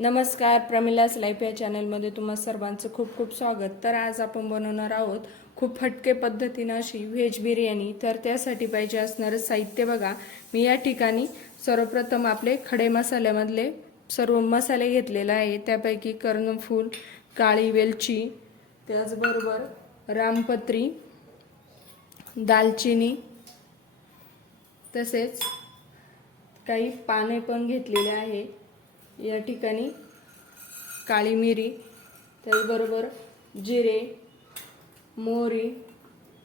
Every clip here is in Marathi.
नमस्कार प्रमिलास लाईफ या चॅनलमध्ये तुम्हा सर्वांचं खूप खूप स्वागत. तर आज आपण बनवणार आहोत खूप फटके पद्धतीनं अशी व्हेज बिर्याणी. तर त्यासाठी पाहिजे असणारं साहित्य बघा. मी या ठिकाणी सर्वप्रथम आपले खडे मसाल्यामधले सर्व मसाले घेतलेले आहे. त्यापैकी कर्णफूल काळी वेलची त्याचबरोबर रामपत्री दालचिनी तसेच काही पाने पण घेतलेले आहे. या ठिकाणी काळी मिरी त्याचबरोबर जिरे मोहरी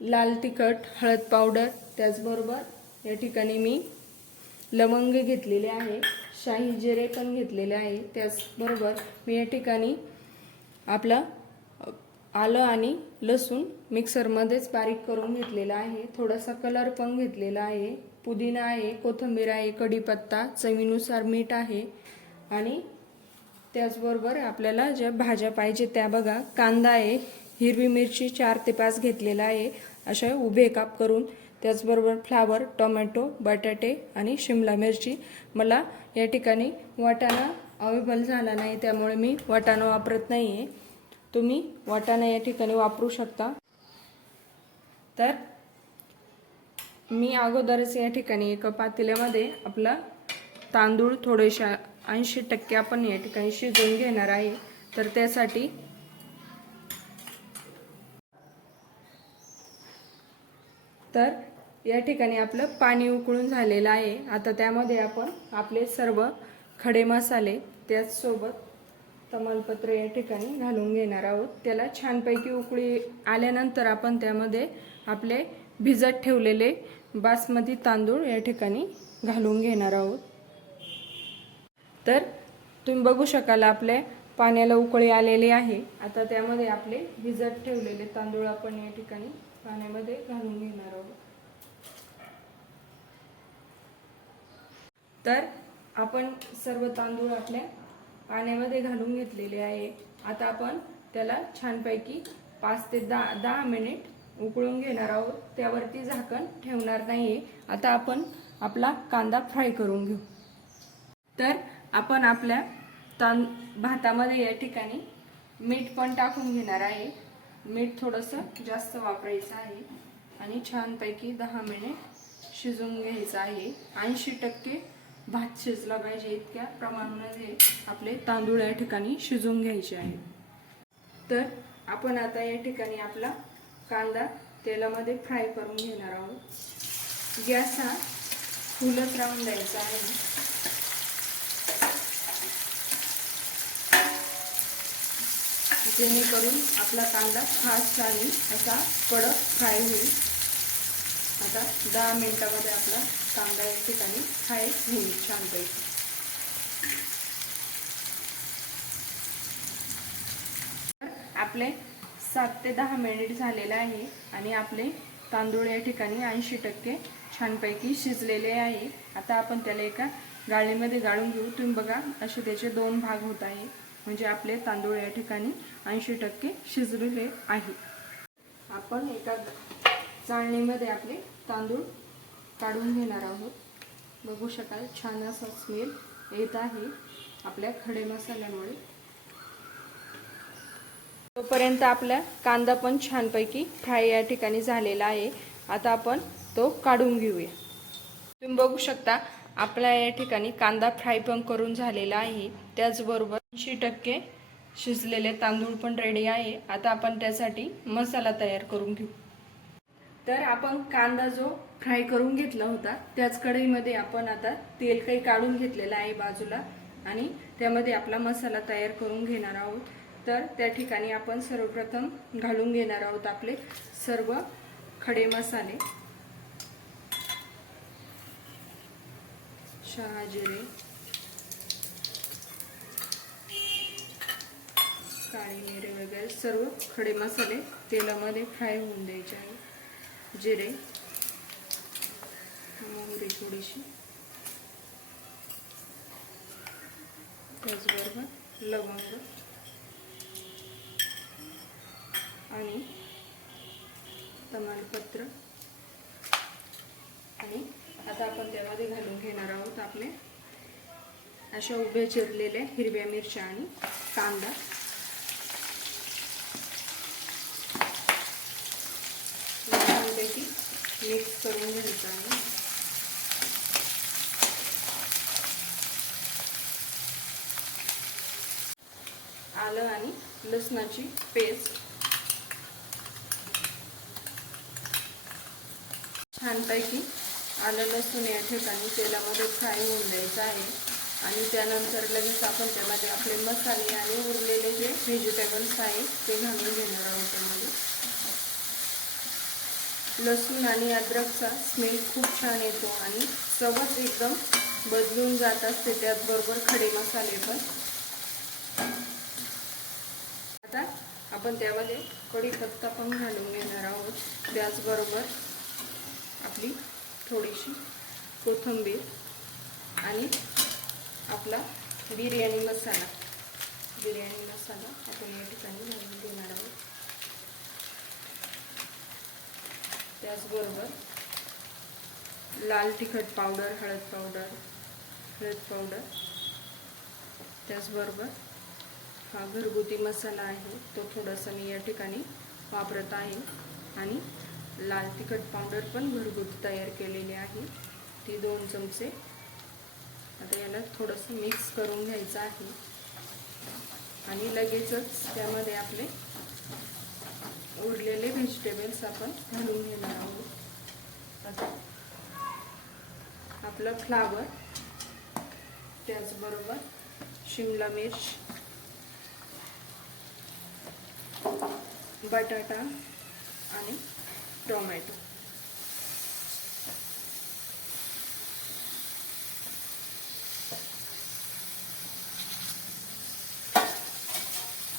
लाल तिखट हळद पावडर त्याचबरोबर या ठिकाणी मी लवंग घेतलेले आहे शाही जिरे पण घेतलेले आहे. त्याचबरोबर मी या ठिकाणी आपलं आलं आणि लसूण मिक्सरमध्येच बारीक करून घेतलेला आहे. थोडासा कलर पण घेतलेला आहे. पुदिना आहे कोथिंबीर आहे कढीपत्ता चवीनुसार मीठ आहे. आणि त्याचबरोबर आपल्याला ज्या भाज्या पाहिजे त्या बघा. कांदा आहे हिरवी मिरची चार ते पाच घेतलेला आहे. अशा उभे काप करून त्याचबरोबर फ्लावर टोमॅटो बटाटे आणि शिमला मिरची. मला या ठिकाणी वाटाणा अवेलेबल झाला नाही त्यामुळे मी वाटाणा वापरत नाही आहे तुम्ही वाटाणा या ठिकाणी वापरू शकता. तर मी अगोदरच या ठिकाणी एका पातेल्यामध्ये आपला तांदूळ थोडेशा ऐंशी टक्के आपण या ठिकाणी शिजवून घेणार आहे. तर त्यासाठी तर या ठिकाणी आपलं पाणी उकळून झालेलं आहे. आता त्यामध्ये आपण आपले सर्व खडे मसाले त्याचसोबत तमालपत्र या ठिकाणी घालून घेणार आहोत. त्याला छानपैकी उकळी आल्यानंतर आपण त्यामध्ये आपले भिजत ठेवलेले बासमती तांदूळ या ठिकाणी घालून घेणार आहोत. तर तुम्ही बघू शकाल आपल्या पाण्याला उकळी आलेली आहे. आता त्यामध्ये आपले भिजत ठेवलेले तांदूळ आपण या ठिकाणी पाण्यामध्ये घालून घेणार आहोत. तर आपण सर्व तांदूळ आपल्या पाण्यामध्ये घालून घेतलेले आहे. आता आपण त्याला छानपैकी पाच ते दहा दहा मिनिट उकळून घेणार आहोत. त्यावरती झाकण ठेवणार नाही आता आपण आपला कांदा फ्राय करून घेऊ. तर आपण आपल्या तां भातामध्ये या ठिकाणी मीठ पण टाकून घेणार आहे. मीठ थोडंसं जास्त वापरायचं आहे आणि छानपैकी दहा मिनिट शिजवून घ्यायचं आहे. ऐंशी टक्के भात शिजला पाहिजे इतक्या प्रमाणामध्ये आपले तांदूळ या ठिकाणी शिजवून घ्यायचे आहे तर आपण आता या ठिकाणी आपला कांदा तेलामध्ये फ्राय करून घेणार आहोत. गॅस हा फुलत राहून द्यायचा आहे. जेणेकरून आपला कांदा फास्ट आणि असा कडक फ्राय होईल. आता दहा मिनिटामध्ये आपला कांदा या ठिकाणी फ्राय होईल छानपैकी. आपले सात ते दहा मिनिट झालेले आहे आणि आपले तांदूळ या ठिकाणी ऐंशी टक्के छानपैकी शिजलेले आहे. आता आपण त्याला एका गाळणीमध्ये गाळून घेऊ. तुम्ही बघा असे त्याचे दोन भाग होत आहे म्हणजे आपले तांदूळ या ठिकाणी ऐंशी टक्के शिजलेले आहे. आपण एका चाळणीमध्ये आपले तांदूळ काढून घेणार आहोत. बघू शकाल छान असा स्मेल येत आहे आपल्या खडे मसाल्यामुळे. तोपर्यंत आपला कांदा पण छानपैकी फ्राय या ठिकाणी झालेला आहे. आता आपण तो काढून घेऊया. तुम्ही बघू शकता आपल्या या ठिकाणी कांदा फ्राय पण करून झालेला आहे. त्याचबरोबर ऐंशी टक्के शिजलेले तांदूळ पण रेडी आहे. आता आपण त्यासाठी मसाला तयार करून घेऊ. तर आपण कांदा जो फ्राय करून घेतला होता त्याच कढईमध्ये आपण आता तेल काही काढून घेतलेलं आहे बाजूला आणि त्यामध्ये आपला मसाला तयार करून घेणार आहोत. तर त्या ठिकाणी आपण सर्वप्रथम घालून घेणार आहोत आपले सर्व खडे मसाले. शहाजिरे। काळी मिरे वगैरे सर्व खडे मसाले तेलामध्ये फ्राय होऊन द्यायचे आहे. जिरे मोहरी थोडीशी त्याचबरोबर लवंग आणि तमालपत्र. आता आपण त्यामध्ये घालून घेणार आहोत आपले. अशा उभ्या चिरलेल्या हिरव्या मिरच्या आणि कांदा. छानपैकी मिक्स करून घ्यायचं आहे. आलं आणि लसणाची पेस्ट. छानपैकी आलं लसूण या ठिकाणी तेलामध्ये फ्राय होऊन द्यायचं आहे. आणि त्यानंतर लगेच आपण त्यामध्ये आपले मसाले आणि उरलेले जे व्हेजिटेबल्स आहेत ते घालून घेणार आहोत त्यामध्ये. लसूण आणि अद्रकचा स्मेल खूप छान येतो आणि चवच एकदम बदलून जात असते त्याचबरोबर खडे मसाले पण. आता आपण त्यामध्ये कढीपत्ता पण घालून घेणार आहोत. त्याचबरोबर आपली थोडीशी कोथिंबीर आणि आपला बिर्याणी मसाला. बिर्याणी मसाला आपण या ठिकाणी घालून घेणार आहोत. त्याचबरोबर लाल तिखट पावडर हळद पावडर हळद पावडर. त्याचबरोबर हा घरगुती मसाला आहे तो थोडासा मी या ठिकाणी वापरत आहे आणि लाल तिखट पावडर पण घरगुती तयार केलेली आहे. ती दोन चमचे. आता याला थोडंसं मिक्स करून घ्यायचं आहे. आणि लगेचच त्यामध्ये आपले उरलेले व्हेजिटेबल्स आपण घालून घेणार आहोत. आपलं फ्लावर त्याचबरोबर शिमला मिर्च बटाटा आणि टोमॅटो.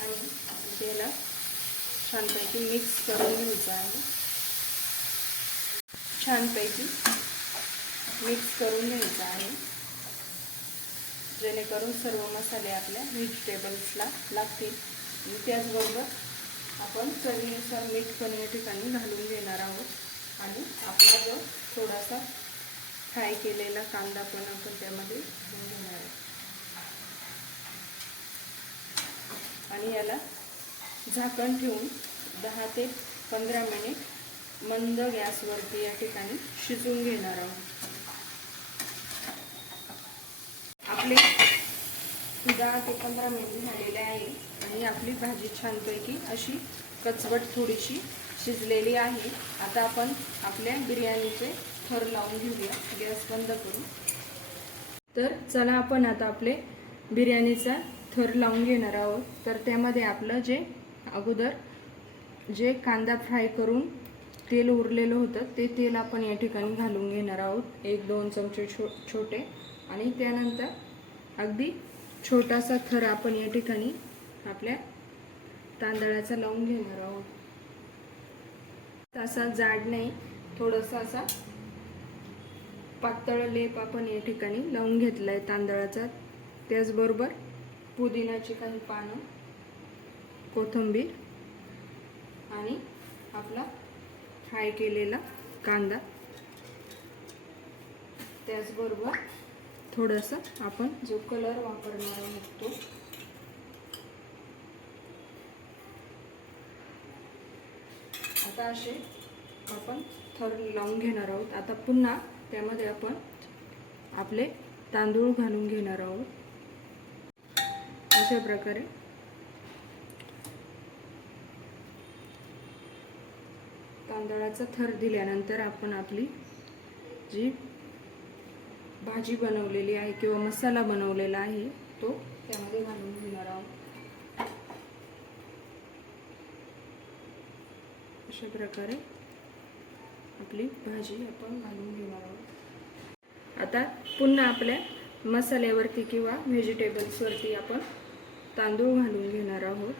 आणि त्याला छानपैकी मिक्स करून घ्यायचं आहे. छानपैकी मिक्स करून घ्यायचं आहे. जेणेकरून सर्व मसाले आपल्या व्हेजिटेबल्सला लागतील. आणि त्याचबरोबर आपण चवीनुसार मीठ पण या ठिकाणी घालून घेणार आहोत. आणि आपला जो थोडासा फ्राय केलेला कांदा पण आपण त्यामध्ये घालून घेणार आहोत. आणि याला झाकण ठेवून दहा ते पंधरा मिनिट मंद गॅसवरती या ठिकाणी शिजवून घेणार आहोत. आपले दहा ते पंधरा मिनिट झालेले आहे. आणि आपली भाजी छानपैकी अशी कचवट थोडीशी शिजलेली आहे. आता आपण आपल्या बिर्याणीचे थर लावून घेऊया. गॅस बंद करू तर चला आपण आता आपले बिर्याणीचा थर लावून घेणार आहोत. तर त्यामध्ये आपलं जे अगोदर जे कांदा फ्राय करून तेल उरलेलं होतं ते तेल आपण या ठिकाणी घालून घेणार आहोत. एक दोन चमचे छो छोटे. आणि त्यानंतर अगदी छोटासा थर आपण या ठिकाणी आपल्या तांदळाचा लावून घेणार आहोत. असा जाड नाही थोडासा असा पातळ लेप आपण या ठिकाणी लावून घेतला आहे तांदळाचा. त्याचबरोबर पुदिनाची काही पानं कोथिंबीर आणि आपला फ्राय केलेला कांदा. त्याचबरोबर थोडंसं आपण जो कलर वापरणार आहोत तो आता असे आपण थर लावून घेणार आहोत. आता पुन्हा त्यामध्ये आपण आपले तांदूळ घालून घेणार आहोत. अशा प्रकारे. तांदळाचा थर दिल्यानंतर आपण आपली जी भाजी बनवलेली आहे किंवा मसाला बनवलेला आहे तो त्यामध्ये घालून घेणार आहोत. अशा प्रकारे आपली भाजी आपण घालून घेणार आहोत. आता पुन्हा आपल्या मसाल्यावरती किंवा व्हेजिटेबल्सवरती आपण तांदूळ घालून घेणार आहोत.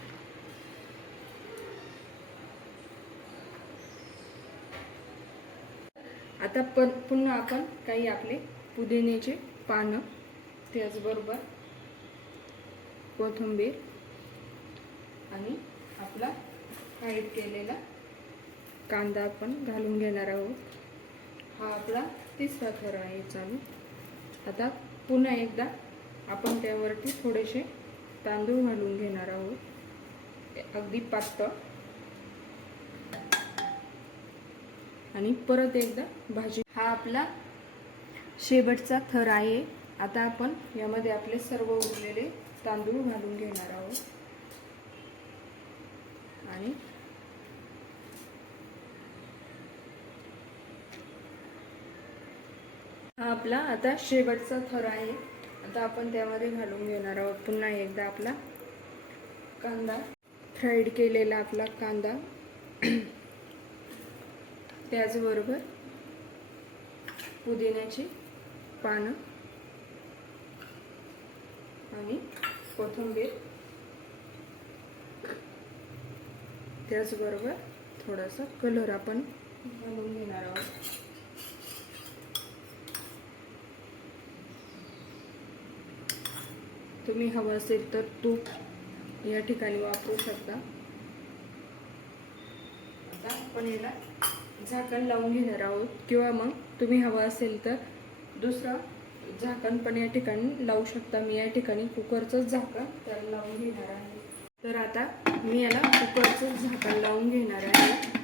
आता पण पुन्हा आपण काही आपले पुदिन्याचे पानं त्याचबरोबर कोथिंबीर आणि आपला फ्राईड केलेला कांदा आपण घालून घेणार आहोत. हा आपला तिसरा थर आहे चालू. आता पुन्हा एकदा आपण त्यावरती थोडेसे तांदूळ घालून घेणार आहोत. अगदी पातळ. आणि परत एकदा भाजी. हा आपला शेवटचा थर आहे. आता आपण यामध्ये आपले सर्व उरलेले तांदूळ घालून घेणार आहोत. आणि हा आपला आता शेवटचा थर आहे. आता आपण त्यामध्ये घालून घेणार आहोत. पुन्हा एकदा आपला कांदा. फ्राईड केलेला आपला कांदा. त्याचबरोबर पुदिन्याची पानं आणि कोथिंबीर. त्याचबरोबर थोडासा कलर आपण घालून घेणार आहोत. तुम्ही हवं असेल तर तूप या ठिकाणी वापरू शकता. आता आपण याला झाकण लावून घेणार आहोत. किंवा मग तुम्ही हवं असेल तर दुसरं झाकण पण या ठिकाणी लावू शकता. मी या ठिकाणी कुकरचंच झाकण त्याला लावून घेणार आहे. तर आता मी याला कुकरचंच झाकण लावून घेणार आहे.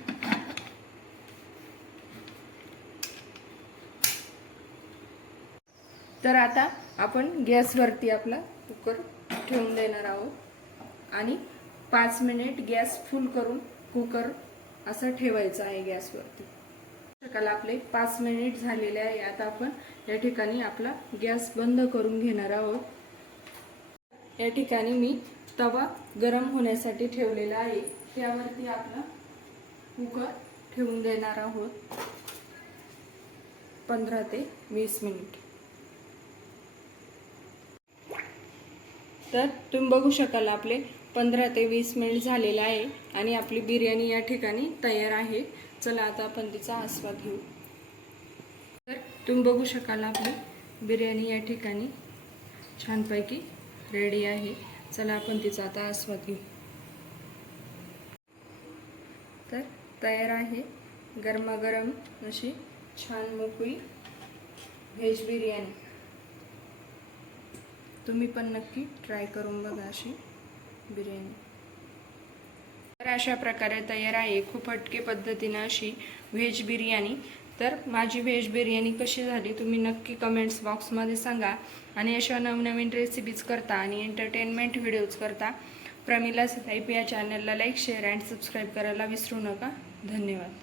तर आता आपण गॅसवरती आपला कुकर ठेवून देणार आहोत. आणि पाच मिनिट गॅस फुल करून कुकर असं ठेवायचं आहे गॅसवरती. शकाला आपले पाच मिनिट झालेले आहे. आता आपण या ठिकाणी आपला गॅस बंद करून घेणार आहोत. या ठिकाणी मी तवा गरम होण्यासाठी ठेवलेला आहे. त्यावरती आपला कुकर ठेवून देणार आहोत. पंधरा ते वीस मिनिट. तर तुम्ही बघू शकाल आपले पंधरा ते वीस मिनिट झालेले आहे आणि आपली बिर्याणी या ठिकाणी तयार आहे. चला आता आपण तिचा आस्वाद घेऊ. तर तुम्ही बघू शकाल आपली बिर्याणी या ठिकाणी छानपैकी रेडी आहे. चला आपण तिचा आता आस्वाद घेऊ. तर तयार आहे गरमागरम अशी छान मोकळी व्हेज बिर्याणी. तुम्ही पण नक्की ट्राय करून बघा अशी बिर्याणी. तर अशा प्रकारे तयार आहे. खूप हटके पद्धतीनं अशी व्हेज बिर्याणी. तर माझी व्हेज बिर्याणी कशी झाली तुम्ही नक्की कमेंट्स बॉक्समध्ये सांगा आणि अशा नवनवीन रेसिपीज करता आणि एंटरटेनमेंट व्हिडिओज करता प्रमिला सताईप या चॅनलला लाईक शेअर अँड सबस्क्राईब करायला विसरू नका. धन्यवाद.